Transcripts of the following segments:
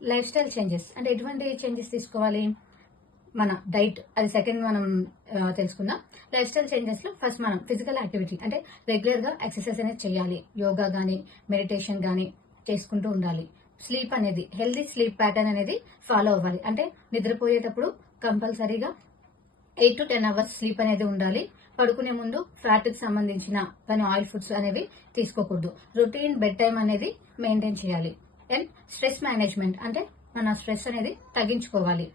Life style changes అంటే ఎటువంటి changes తీసుకోవాలి? మన డైట్ అది సెకండ్ మనం తెలుసుకుందాం. లైఫ్ స్టైల్ చేంజెస్ లో ఫస్ట్ మనం ఫిజికల్ యాక్టివిటీ అంటే రెగ్యులర్ గా ఎక్సర్సైజ్ అనేది చేయాలి. యోగా గానీ మెడిటేషన్ గానీ చేసుకుంటూ ఉండాలి. స్లీప్ అనేది హెల్దీ స్లీప్ ప్యాటర్న్ అనేది ఫాలో అవ్వాలి. అంటే నిద్రపోయేటప్పుడు కంపల్సరీగా 8 to 10 అవర్స్ స్లీప్ అనేది ఉండాలి. పడుకునే ముందు ఫ్యాట్ కి సంబంధించిన కానీ ఆయిల్ ఫుడ్స్ అనేవి తీసుకోకూడదు. రొటీన్ బెడ్ టైం అనేది మెయింటైన్ చేయాలి. అండ్ స్ట్రెస్ మేనేజ్మెంట్ అంటే మన స్ట్రెస్ అనేది తగ్గించుకోవాలి.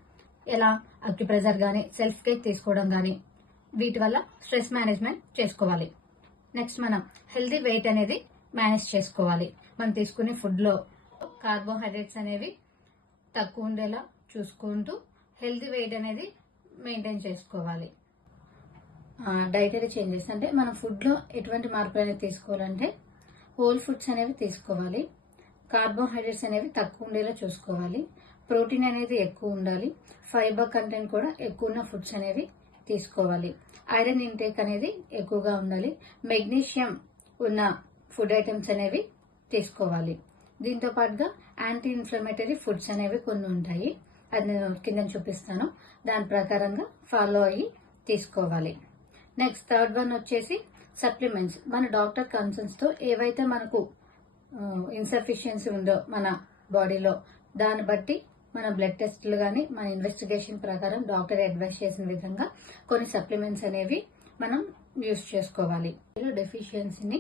ఎలా? అక్యుప్రెషర్ గానీ సెల్ఫ్ కేర్ తీసుకోవడం గానీ వీటి వల్ల స్ట్రెస్ మేనేజ్మెంట్ చేసుకోవాలి. నెక్స్ట్ మనం హెల్దీ వెయిట్ అనేది మేనేజ్ చేసుకోవాలి. మనం తీసుకునే ఫుడ్ లో కార్బోహైడ్రేట్స్ అనేవి తక్కువ ఉండేలా చూసుకుంటూ హెల్దీ వెయిట్ అనేది మెయింటైన్ చేసుకోవాలి. డైటరీ చేంజెస్ అంటే మన ఫుడ్ లో ఎటువంటి మార్పులు అనేది తీసుకోవాలంటే హోల్ ఫుడ్స్ అనేవి తీసుకోవాలి. కార్బోహైడ్రేట్స్ అనేవి తక్కువ ఉండేలా చూసుకోవాలి. ప్రోటీన్ అనేది ఎక్కువ ఉండాలి. ఫైబర్ కంటెంట్ కూడా ఎక్కువ ఉన్న ఫుడ్స్ అనేవి తీసుకోవాలి. ఐరన్ ఇంటేక్ అనేది ఎక్కువగా ఉండాలి. మెగ్నీషియం ఉన్న ఫుడ్ ఐటమ్స్ అనేవి తీసుకోవాలి. దీంతో పాటుగా యాంటీ ఇన్ఫ్లమేటరీ ఫుడ్స్ అనేవి కొన్ని ఉంటాయి. అది నేను కింద చూపిస్తాను. దాని ప్రకారంగా ఫాలో అయ్యి తీసుకోవాలి. నెక్స్ట్ థర్డ్ వన్ వచ్చేసి సప్లిమెంట్స్. మన డాక్టర్ కన్సర్న్స్ తో ఏవైతే మనకు ఇన్సఫిషియన్సీ ఉందో మన బాడీలో దాన్ని బట్టి మన బ్లడ్ టెస్ట్లు గానీ మన ఇన్వెస్టిగేషన్ ప్రకారం డాక్టర్ అడ్వైస్ చేసిన విధంగా కొన్ని సప్లిమెంట్స్ అనేవి మనం యూజ్ చేసుకోవాలి. డెఫిషియన్సీని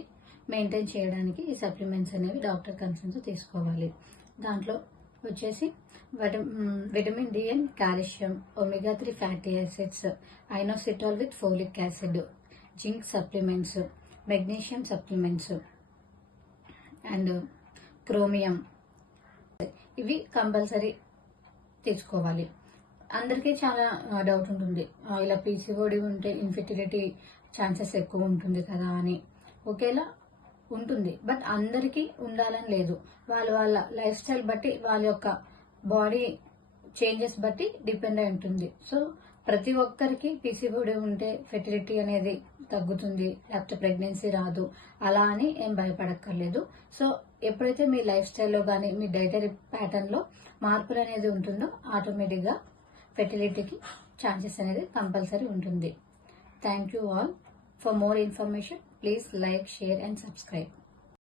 మెయింటైన్ చేయడానికి ఈ సప్లిమెంట్స్ అనేవి డాక్టర్ కన్సర్న్స్ తీసుకోవాలి. దాంట్లో వచ్చేసి vitamin D and calcium, omega 3 fatty acids, inositol with folic acid, zinc supplements, magnesium supplements and chromium ఇవి కంపల్సరీ తీసుకోవాలి. అందరికీ చాలా డౌట్ ఉంటుంది, ఇలా పీసీఓడి ఉంటే ఇన్ఫెర్టిలిటీ ఛాన్సెస్ ఎక్కువ ఉంటుంది కదా అని. ఒకేలా ఉంటుంది, బట్ అందరికీ ఉండాలని లేదు. వాళ్ళ లైఫ్ స్టైల్ బట్టి వాళ్ళ యొక్క బాడీ చేంజెస్ బట్టి డిపెండ్ అయి ఉంటుంది. సో ప్రతి ఒక్కరికి పీసీఓడి ఉంటే ఫెర్టిలిటీ అనేది తగ్గుతుంది, లేకపోతే ప్రెగ్నెన్సీ రాదు అలా అని ఏం భయపడక్కర్లేదు. సో ఎప్పుడైతే మీ లైఫ్ స్టైల్లో కానీ మీ డైటరీ ప్యాటర్న్ లో మార్పులు అనేది ఉంటుందో ఆటోమేటిక్ గా ఫెర్టిలిటీకి ఛాన్సెస్ అనేది కంపల్సరీ ఉంటుంది. Thank you all. For more information, please like, share and subscribe.